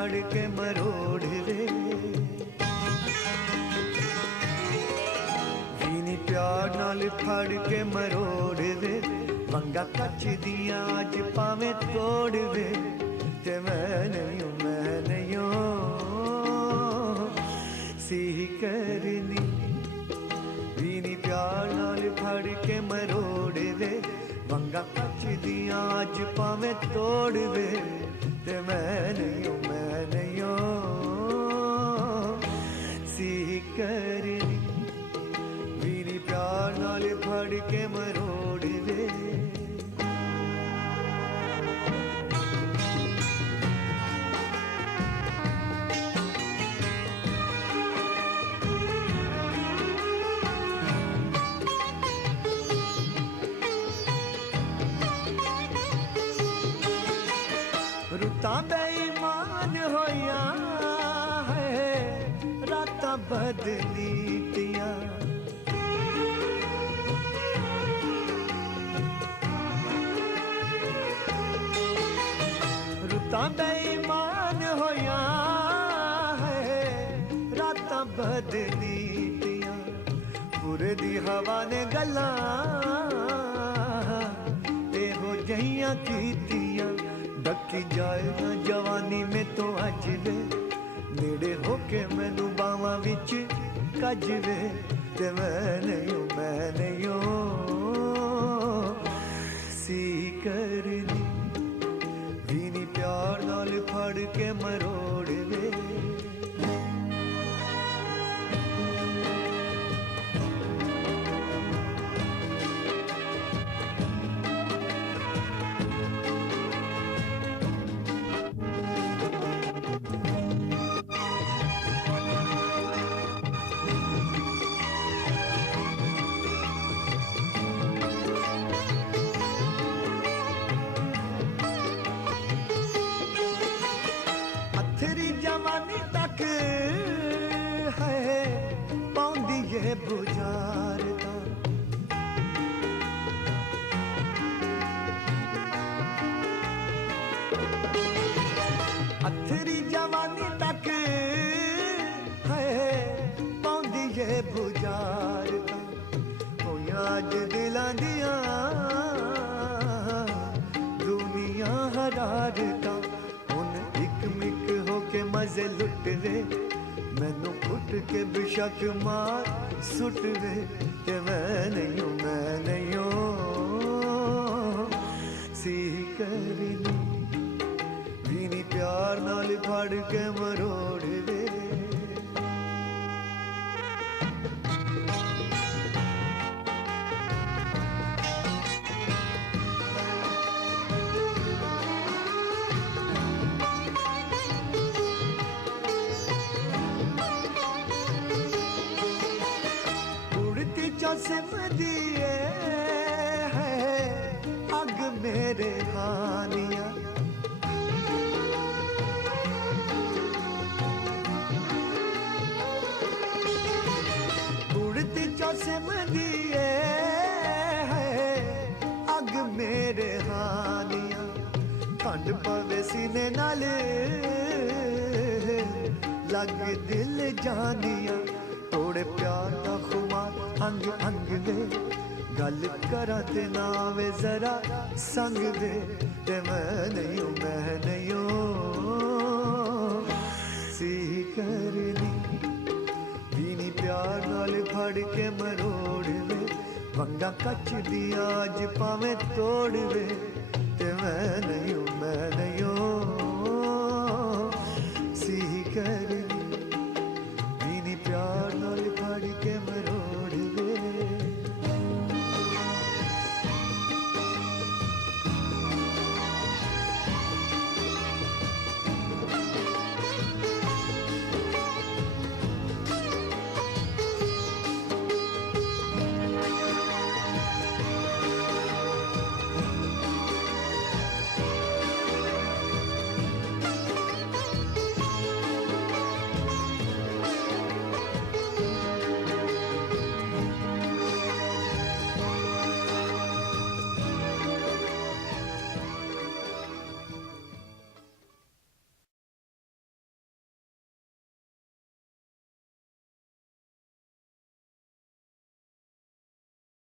फड़ के मरोड़ वे, वीनी प्यार नाल फड़ के मरोड़ वे, वंगा कच दिया अज पावे तोड़ वे, ते मैं नहीं सी करनी। वीनी प्यार नाल फड़ के मरोड़ वे, वंगा कच दिया अज पावे तोड़ वे, ते मैं नहीं सी करनी। वीनी प्यार नाल फड़ के मरोड़ वे। रुता बेईमान होया है, रातां बदलीतियां, रुता बेईमान होया है, रातां बदलीतियां, पूरे दी हवा ने गल्लां एहो जहियां कीतियां, डकी जाए ना जवानी में तो अज वे, नेड़े होके मैनू बावां विच कज वे, ते मैं नहीं सी करनी। वीनी प्यार नाल फड़ के मरोड़ वे। जवानी तक है पाउंदी ये बुझारदा, अथरी जवानी तक है पाउंदी ये बुझारदा, होया अज दिलां दियां दुनिया हरारदा, मिक होके मजे लुट वे, मैनू उठ के बेशक मार सुट वे, ते मैं नहीं सी करनी। वीनी प्यार नाल फड़ के मरोड़ वे। सिम दिए है अग मेरे हानिया, उड़ती सिम दिए है अग मेरे हानिया, ठंड पवे सीने नाल लग दिल जानिया, थोड़े प्यार का खुमार अंग अंग वे, गल करा ते ना वे जरा संग वे, ते मैं नहीं सी करनी। वीनी प्यार नाल फड़ के मरोड़ वे, वंगा कच दिया अज पावे तोड़ वे, ते मैं नहीं